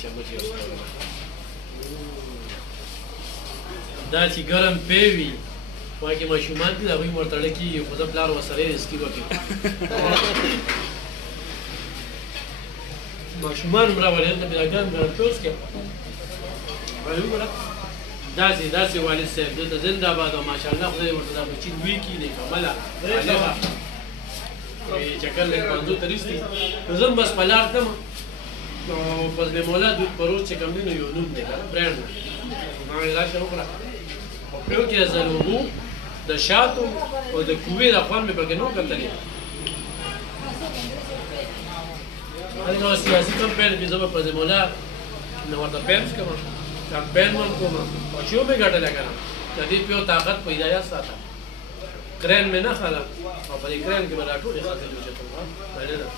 چمچ یو دا چې ګرم پی وي وایي کې ماشومان دي د هغوی مرتړه کېږي خو زه پلار ورسره یې رسکي وکړم ماشومان هم راولي هلته بېګان ټوس کړم وایي وګوره داسې والد صاحب دلته زنده باد او ماشاءالله خدای ورته دا بچي لوی کړي نیکعمله بالغه چکر لږ پنځو ته رسي نو زه هم بس په لار تلم او پس بې مولا دود پروس چې کوم دی نو یو نوم دی که نه برانډ ما ویل راشه وکړه او پرې وکړې د زلومو د شاتو او د کوې د خوند مې پکې نه و کتلې هلته نو سیاسي کمپین کې زه به په مولا نه ورته پینس کوم کمپین هم کوم او چې ومې ګټلی که نه د دې پیو طاقت په هدایت ساته کرین مې نه خاله او په دې کرین کې به دا ټولې ښځې وچتم مننه